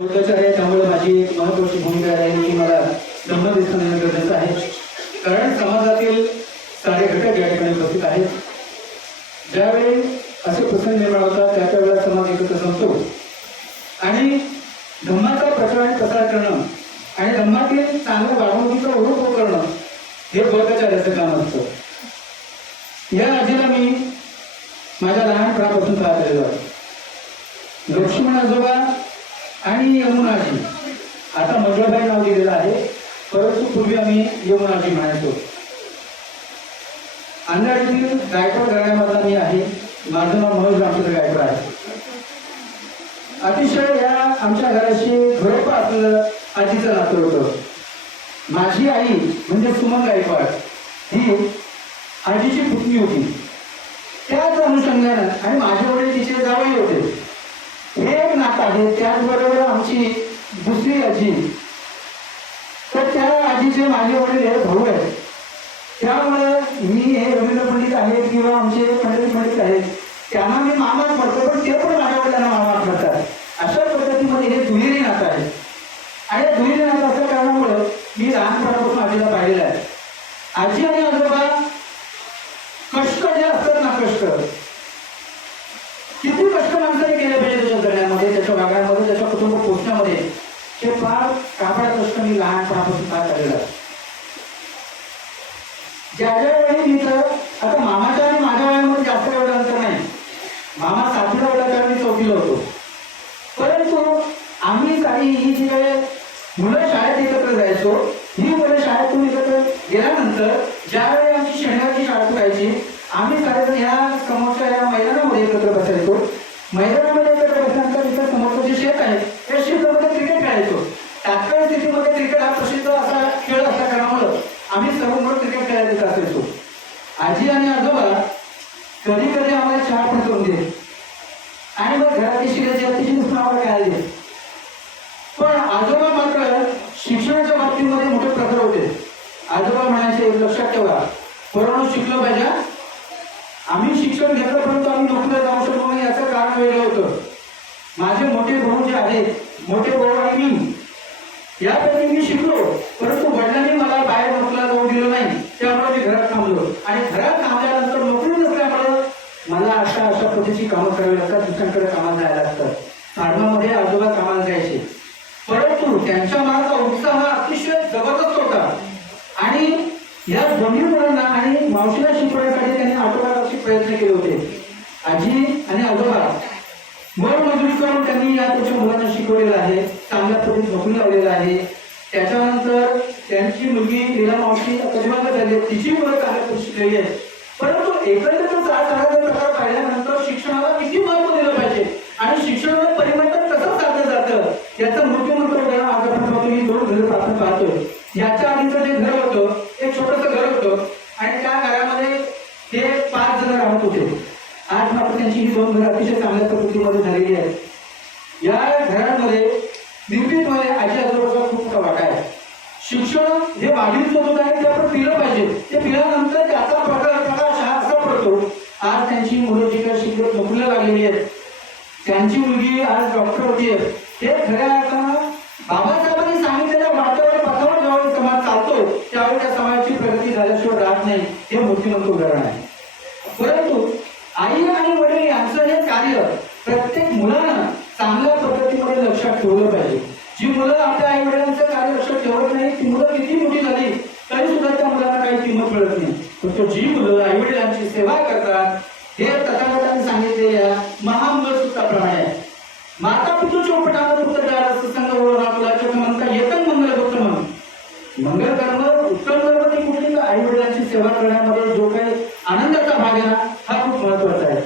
महत्वाचं आहे त्यामुळे माझी एक महत्वाची भूमिका राहील की मला धम्म दिसणं गरजेचं आहे. कारण समाजातील सारे घटक या ठिकाणी उपस्थित आहेत. ज्यावेळी असे प्रसंग निर्माण होतात त्या त्या वेळेला समाज एकत्र संपतो. आणि धम्माचा प्रचार आणि प्रसार करणं आणि धम्मातील चांगल्या वागणुकीचा ओळख करणं हे वर्गाचार्याचं काम असतं. या आजीला मी माझ्या लहानपणापासून पाहत आलेलो आहे. लक्ष्मण आजोबा आणि यमुनाजी. आता मंगळबाई नाव दिलेलं आहे. परंतु पूर्वी आम्ही यमुनाजी म्हणायचो. अंधाडीतील गायकवाड घराण्यामधला मी आहे. माझं नाव मनोज रामचंद्र गायकवाड आहे. अतिशय या आमच्या घराशी घरोपा असलेलं आजीचं नातं होतं. माझी आई म्हणजे सुमन गायकवाड ही आजीची पुतणी होती. त्याच अनुषंगानं आणि माझ्या वडील तिचे जावई होते. आहे. त्याचबरोबर आमची दुसरी आजी. तर त्या आजीचे माझे वडील हे भाऊ आहेत. त्यामुळे मी हे रवींद्र पंडित आहेत किंवा आमचे पंडित पंडित आहेत. त्यांना मी मामाच पडतो पण ते पण माझ्या वडिलांना मामाच म्हणतात अशा पद्धतीमध्ये हे दुहेरी नातं आहे आणि या दुहेरी नातं असल्या कारणामुळं मी लहानपणापासून आजीला पाहिलेलं आहे आजी आणि आजोबा कष्ट जे असतात ना कष्ट किती कष्ट माणसाने केले पाहिजे त्याच्या जगण्यामध्ये त्याच्या वागण्यामध्ये त्याच्या कुटुंब पोषणामध्ये हे फार कापडा कष्ट मी लहानपणापासून पाहत आलेलं आहे ज्या ज्या वेळी मी तर आता मामाच्या आणि माझ्या वयामध्ये जास्त एवढं अंतर नाही मामा सातवीला होता तेव्हा मी चौथीला होतो परंतु आम्ही काही ही जी काही मुलं शाळेत एकत्र जायचो ही मुलं शाळेतून एकत्र गेल्यानंतर ज्यावेळी आमची शनिवारची शाळा सुटायची आम्ही सारेजण ह्या समोरच्या या मैदानामध्ये एकत्र बसायचो मैदानामध्ये एकत्र बसल्यानंतर इथं समोरचं जे शेत आहे त्या शेतामध्ये क्रिकेट खेळायचो तात्काळ स्थितीमध्ये क्रिकेट हा प्रसिद्ध असा खेळ असल्या कारणामुळं आम्ही सर्व मुलं क्रिकेट खेळायला येत असायचो आजी आणि आजोबा कधी कधी आम्हाला चहा पण दे आणि मग घरातली शिकायची अतिशय दुसरं आम्हाला पण आजोबा मात्र शिक्षणाच्या बाबतीमध्ये मोठे प्रखर होते. आजोबा म्हणायचे लक्षात ठेवा कोरोना शिकलं पाहिजे आम्ही शिक्षण घेतलं परंतु आम्ही नोकरीला जाऊ शकलो नाही याचं कारण वेगळं होतं. माझे मोठे भाऊ जे आहेत मोठे भाऊ आणि मी यापैकी मी शिकलो परंतु वडिलांनी मला बाहेर नोकरीला जाऊ दिलं नाही त्यामुळे मी घरात थांबलो आणि घरात थांबल्यानंतर नोकरी नसल्यामुळं मला अशा अशा पद्धतीची कामं करावी लागतात दुसऱ्यांकडे कामाला जायला लागतात. फार्मामध्ये आजोबा कामाला जायचे. परंतु त्यांच्या मागचा उत्साह हा अतिशय जबरदस्त होता. आणि या दोन्ही मुलांना आणि मावशीला शिकवण्यासाठी त्यांनी आठवडाभरचे प्रयत्न केले होते. आजी आणि आजोबा मजुरी करून त्यांनी या त्याच्या मुलांना शिकवलेलं आहे चांगल्या पद्धतीत झोपून लावलेलं आहे. त्याच्यानंतर त्यांची मुलगी लीला मावशी झाली तिची मुलं चांगल्या शिकलेली आहे परंतु एकंदरीत चार प्रकार पाहिल्यानंतर शिक्षणाला किती महत्त्व दिलं पाहिजे? आणि शिक्षण परिवर्तन कसं साधलं जातं याचं मूर्तिमंत्र उदाहरण आज आपण पाहतो ही दोन घरं आपण पाहतोय याच्या आधीचं जे घर होतं एक छोटस घर होतं आणि त्या घरामध्ये हे पाच जण राहत होते आज मात्र त्यांची ही दोन घरं अतिशय चांगल्या पद्धतीमध्ये झालेली आहेत या घरांमध्ये निर्मितमध्ये आजी आजोबाचा खूप मोठा वाटा आहे शिक्षण हे वाढीव स्वरूप आहे ते आपण पिलं पाहिजे ते पिल्यानंतर त्याचा प्रकार प्रकाश हा असा पडतो आज त्यांची मुलं जी काही शिकत नोकरीला लागलेली आहेत त्यांची मुलगी आज डॉक्टर होती ते खऱ्या अर्थानं बाबासाहेबांनी सांगितलेल्या वाटावर पथावर ज्यावेळी समाज चालतो त्यावेळी त्या समाजाची प्रगती झाल्याशिवाय राहत नाही हे मूर्तिमंत उदाहरण आहे. परंतु आई आणि वडील यांचं हे कार्य प्रत्येक मुलानं चांगल्या पद्धतीमध्ये लक्षात ठेवलं पाहिजे. जी मुलं आपल्या आई वडिलांचं कार्य लक्षात ठेवत नाही ती मुलं किती मोठी झाली तरी सुद्धा त्या मुलांना काही किंमत मिळत नाही. परंतु जी मुलं आई वडिलांची सेवा करतात हे तथागतांनी सांगितलेल्या महामंगल सूत्राप्रमाणे आहे माता पितृ चौपटावर पुत्र जायला संघ ओळखा मुलाच्या म्हणता येतन मंगल उत्तम मंगल कर्म उत्तम कर्म ती कुठली तर आई वडिलांची सेवा करण्यामध्ये जो काही आनंदाचा भाग आहे ना हा खूप महत्त्वाचा आहे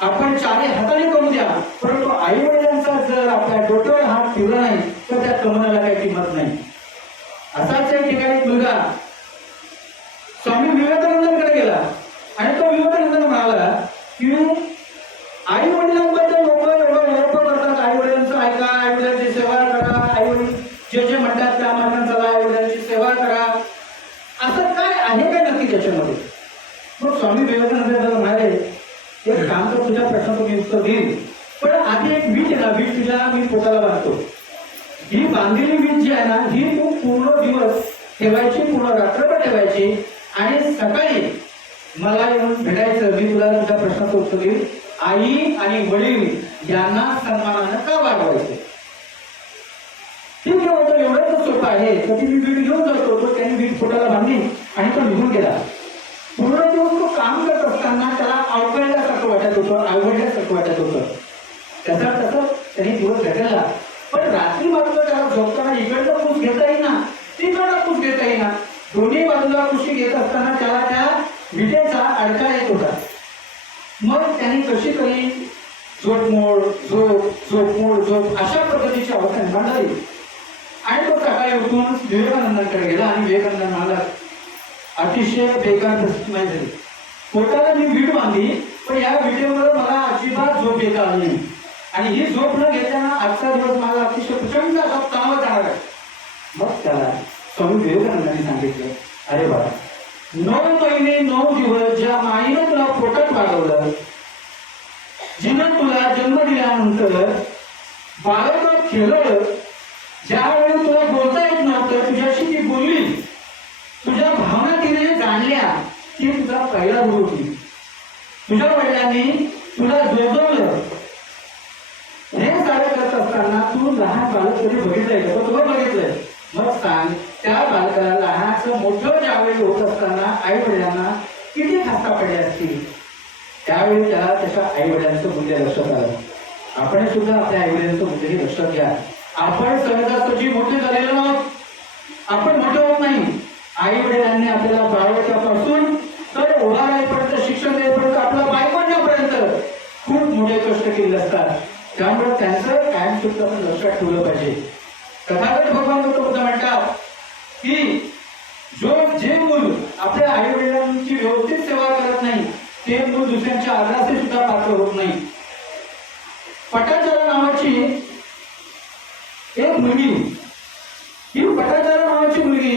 आपण चारी हाताने कमू द्या परंतु आई वडिलांचा जर आपल्या डोक्यावर हात ठेवला नाही तर त्या कमवण्याला काही किंमत नाही. असाच एक ठिकाणी मुलगा स्वामी विवेकानंदांकडे गेला. आणि तो विवेकानंदांना म्हणाला की आई वडिलांबद्दल लोक एवढं हेरप करतात. आई वडिलांचं ऐका आई वडिलांची सेवा करा. आई वडील जे जे म्हणतात त्या मार्गाने चला. आई वडिलांची सेवा करा. असं काय आहे काय नक्की त्याच्यामध्ये? मग स्वामी विवेकानंद म्हणाले एक काम तर तुझ्या प्रश्नाचं मी उत्तर देईल मागे एक वीज आहे ना वीज तिला मी पोटाला बांधतो ही बांधलेली वीज जी आहे ना ही तू पूर्ण दिवस ठेवायची पूर्ण रात्रभर ठेवायची. आणि सकाळी मला येऊन भेटायचं मी तुला तुझ्या प्रश्नाचं उत्तर देईल आई आणि वडील यांना सन्मानानं का वाढवायचे? ठीक आहे होतं एवढंच सोपं आहे. तर मी वीट घेऊन जातो तो त्याने वीट पोटाला बांधली आणि तो निघून गेला. पूर्ण दिवस तो काम करत असताना त्याला अवकळल्यासारखं वाटत होतं आवडल्यासारखं वाटत होतं. त्याचा तसं त्यांनी दिवस घटला पण रात्री बाजूला त्याला झोपताना इकडचं कुस घेता येईना तिकडं कुस घेता येईना. दोन्ही बाजूला कुशी घेत असताना त्याला त्या विजेचा अडका येत होता. मग त्यांनी कशी कळी झोपमोड झोप झोपमोड झोप अशा पद्धतीची अवस्था निर्माण झाली. आणि तो सकाळी उठून विवेकानंदांकडे गेला आणि विवेकानंद म्हणाला अतिशय बेकार परिस्थिती झाली. पोटाला मी वीट बांधली पण या व्हिडिओमध्ये मला अजिबात झोप येता आली नाही. आणि ही झोप न घेताना आजचा दिवस मला अतिशय प्रचंड असा तणाव जाणार आहे. मग त्याला स्वामी विवेकानंदांनी सांगितलं अरे बाळा नऊ महिने नऊ दिवस ज्या माईनं तुला पोटात वाढवलं जिनं तुला जन्म दिल्यानंतर बालक खेळलं ज्यावेळी तुला बोलता येत नव्हतं तुझ्याशी ती बोलली. तुझ्या भावना तिने जाणल्या ती तुझा पहिला गुरु होती. तुझ्या वडिलांनी तुला जोजवलं हे सारे करत असताना तू लहान बालक कधी बघितलंय का? तो बघितलंय. मग सांग त्या बालकाला लहानचं मोठं ज्यावेळी होत असताना आई वडिलांना किती खास्ता पडले असतील? त्यावेळी त्याला त्याच्या आई वडिलांचं मूल्य लक्षात आलं. आपण सुद्धा आपल्या आई वडिलांचं मूल्यही लक्षात घ्या. आपण सहजासहजी मोठे झालेलो आहोत आपण मोठे होत नाही. आई वडिलांनी आपल्याला बाळवच्यापासून तर ओळापर्यंत शिक्षण देईपर्यंत आपला बायपण्यापर्यंत खूप मोठे कष्ट केले असतात त्यामुळे त्यांचं कायम सुद्धा आपण लक्षात ठेवलं पाहिजे. तथागत भगवान गौतम म्हणतात की जो जे मूल आपल्या आई वडिलांची व्यवस्थित सेवा करत नाही ते मूल दुसऱ्यांच्या आदराचे सुद्धा पात्र होत नाही. पटाचारा नावाची एक मुलगी ही पटाचारा नावाची मुलगी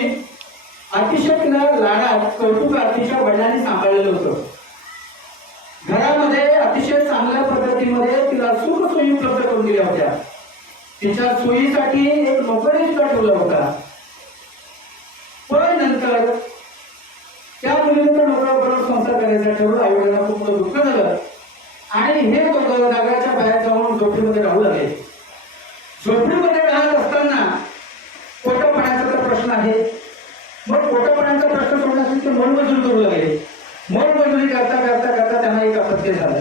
अतिशय तिला लाडात कौटुंब अतिशय वडिलांनी सांभाळलेलं होतं घरामध्ये अतिशय चांगल्या पद्धतीमध्ये तिला सुख सोयी उपलब्ध करून दिल्या होत्या. तिच्या सोयीसाठी एक नोकरी सुद्धा ठेवला होता. पण नंतर त्या मुलींचा तर संसार करायचा ठरवलं आई खूप दुःख झालं. आणि हे दोघं नगराच्या बाहेर जाऊन झोपडीमध्ये राहू लागले. झोपडीमध्ये राहत असताना पोटापाण्याचा तर प्रश्न आहे. मग पोटापाण्याचा प्रश्न सोडण्यासाठी ते मोलमजुरी करू लागले. मोलमजुरी करता करता करता त्यांना एक अपत्य झालं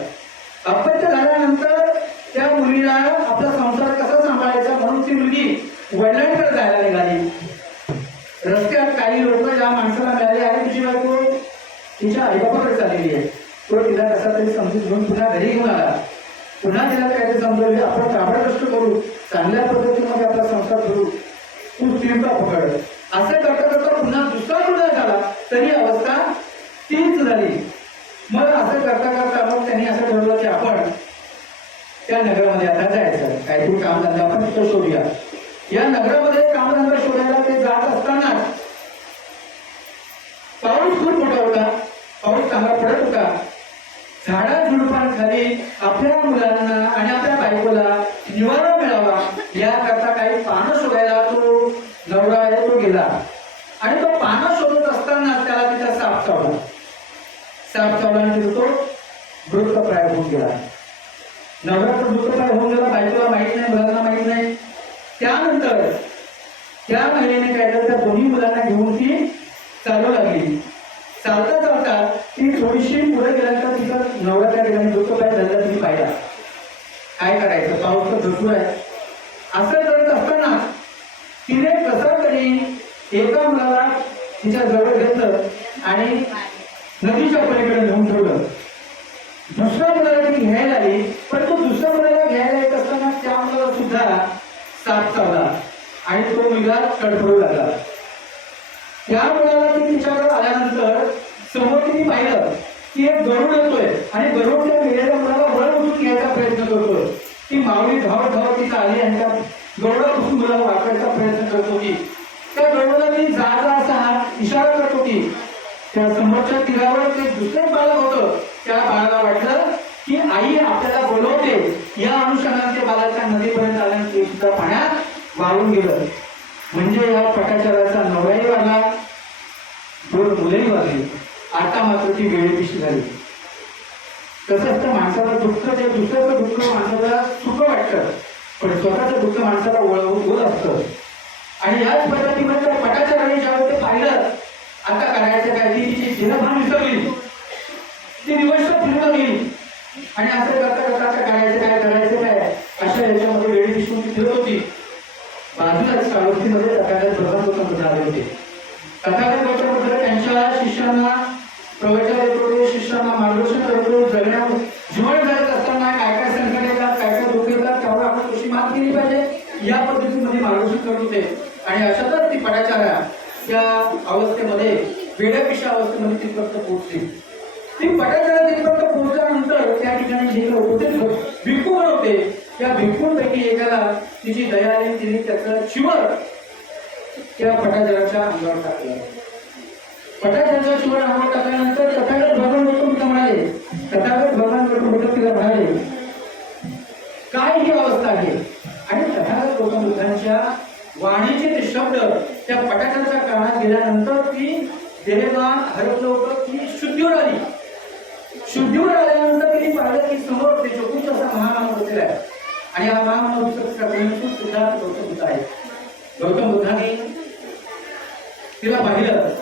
अपत्य झाल्यानंतर त्या मुलीला आपला संसार कसा सांभाळायचा म्हणून ती मुलगी वडिलांकडे जायला निघाली रस्त्यात काही लोक ज्या माणसाला मिळाले आहे तुझी बायको तिच्या आईबापाकडे चाललेली आहे तो तिला समजून घेऊन पुन्हा घरी घेऊन आला पुन्हा तिला काहीतरी समजवले आपण काबड कष्ट करू. चांगल्या पद्धतीमध्ये आपला संस्कार करू. तू स्त्रीचा पकड. असं करता करता पुन्हा दुसरा गुन्हा झाला. तरी अवस्था तीच झाली. मग असं करता करता मग त्यांनी असं ठरवलं की आपण त्या नगरामध्ये आता जायचं. काहीतरी कामधंदा आपण तिथं शोधूया. या नगरामध्ये कामधंदा शोधायला ते जात असताना पाऊस खूप मोठा होता पाऊस चांगला पडत होता झाडा झुडपांखाली आपल्या मुलांना आणि आपल्या बायकोला निवारा मिळावा याकरता काही पानं शोधायला तो नवरा आहे तो गेला. आणि तो पानं शोधत असताना त्याला तिचा साप चावला साप चावला आणि तो मृतप्राय होऊन गेला. नवरा तर मृतप्राय होऊन गेला बायकोला माहीत नाही मुलांना माहीत नाही. त्यानंतर त्या महिलेने काय केलं त्या दोन्ही मुलांना घेऊन ती चालू लागली चालता चालता ती थोडीशी पुढे गेल्यानंतर तिचा नवरा त्या ठिकाणी काय धंदा तिने पाहिला. काय करायचं? पाऊस तर भरपूर आहे. असं करत असताना तिने कसं तरी एका मुलाला तिच्या जवळ घेतलं आणि नदीच्या पलीकडे नेऊन ठेवलं. दुसऱ्या मुलाला ती घ्यायला आली पण तो दुसऱ्या मुलाला घ्यायला येत असताना त्या मुलाला सुद्धा साप चावला आणि तो मुलगा तडफडू लागला. त्या मुलाला ती तिच्याकडे आल्यानंतर समोर तिने पाहिलं. ती एक गरुड येतोय. आणि गरुड त्या मेलेल्या मुलाला वर उचलून घ्यायचा प्रयत्न करतोय. ती मावळी धावत धावत तिथं आली आणि त्या गरुडापासून मुलाला वाचवायचा प्रयत्न करतो की त्या गरुडाला मी जा असा हात इशारा करतो की त्या समोरच्या तीरावर ते दुसरे बालक होतं. त्या बाळाला वाटलं की आई आपल्याला बोलवते. या अनुषंगाने ते बालकाच्या नदीपर्यंत आल्यानंतर ते सुद्धा पाण्यात वाळून गेलं. म्हणजे या पटाचाराचा नवराही वाढला दोन मुलंही वाढली आता मात्र ती वेळेपिशी झाली तसंच तर माणसाला दुःख जे दुसऱ्याचं दुःख माणसाला सुख वाटतं. पण स्वतःचं दुःख माणसाला ओळख असतं. आणि याच पद्धतीमध्ये पटाच्या पटाचाराने ज्यावेळी ते पाहिलं आता करायचं काय? ती तिची दिनभान विसरली. ती दिवस फिरून आणि असं करता करता आता करायचं काय करायचं काय? अशा याच्यामध्ये वेळी दिसून ती फिरत होती. बाजूलाच काळोखीमध्ये तथागत भगवान गौतम आले होते. तथागत गौतम म्हणजे बुद्ध त्यांच्या शिष्यांना प्रवचन देत शिष्यांना मार्गदर्शन करतो जगण्या जीवन जगत असताना काय काय संकट येतात काय काय दुःख येतात त्यावर आपण कशी मात केली पाहिजे? या पद्धतीमध्ये मार्गदर्शन करत होते. आणि अशातच ती पडाचारा त्या अवस्थेमध्ये वेड्यापिशा अवस्थेमध्ये तिथपर्यंत पोहोचली. ती पटाचार्या तिथपर्यंत पोहोचल्यानंतर त्या ठिकाणी जे होते भिक्खू होते. त्या भिक्खूंपैकी एकाला तिची दया आली तिने त्याचं शिवर त्या पटाचाराच्या अंगावर टाकलं. पटाचाराच्या शिवर अंगावर टाकल्यानंतर तथागत भगवान गौतम बुद्ध म्हणाले तथागत भगवान गौतम बुद्ध तिला म्हणाले काय ही अवस्था आहे? आणि तथागत गौतम बुद्धांच्या वाणीचे ते शब्द त्या पटाचाराच्या काळात गेल्यानंतर ती देहभान हरवलं होतं ती शुद्धीवर आली. शुद्धीवर आल्यानंतर तिने पाहिलं की समोर ते चोकूच असा महामानव बसलेला आहे. आणि हा महामानव सुद्धा गौतम बुद्ध आहे गौतम बुद्धाने तिला पाहिलं.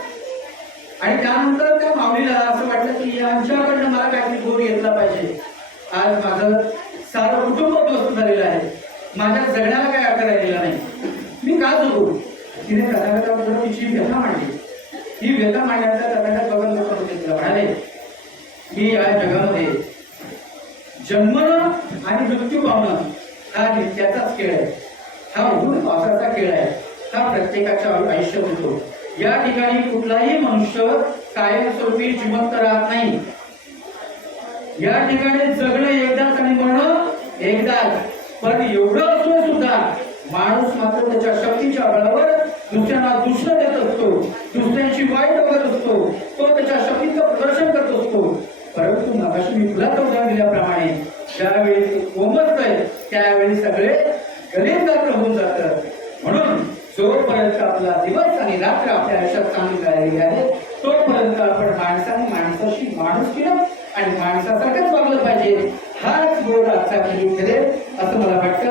आणि त्यानंतर त्या माऊलीला असं वाटलं की यांच्याकडनं मला काहीतरी गोर घेतला पाहिजे. आज माझं सारं कुटुंब उद्ध्वस्त झालेलं आहे. माझ्या जगण्याला काय आकार राहिलेला नाही. मी का जगू? तिने तथागताबद्दल तिची व्यथा मांडली. ही व्यथा मांडण्याचा तथागत भगवान गौतम तिला म्हणाले मी या जगामध्ये जन्मणं आणि मृत्यू पावणं हा नित्याचाच खेळ आहे. हा ऊन पावसाचा खेळ आहे. हा प्रत्येकाच्या आयुष्यात होतो. या ठिकाणी कुठलाही मनुष्य कायमस्वरूपी जिवंत राहत नाही. या ठिकाणी जगणं एकदाच आणि मरण एकदाच पण एवढं असून सुद्धा माणूस मात्र त्याच्या शक्तीच्या बळावर दुसऱ्यांना दुसरं देत असतो दुसऱ्यांची वाईट बघत असतो तो त्याच्या शक्तीचं प्रदर्शन करत असतो. परंतु मगाशी मी तुला उदाहरण दिल्याप्रमाणे ज्यावेळी कोमत कोमजतंय त्यावेळी सगळे जोपर्यंत आपला दिवस आणि रात्र आपल्या आयुष्यात चांगली मिळालेली आहे. तोपर्यंत आपण माणसाने माणसाशी माणूस केलं आणि माणसासारखंच वागलं पाहिजे. हाच गोड आजचा खेळ असं मला वाटतं.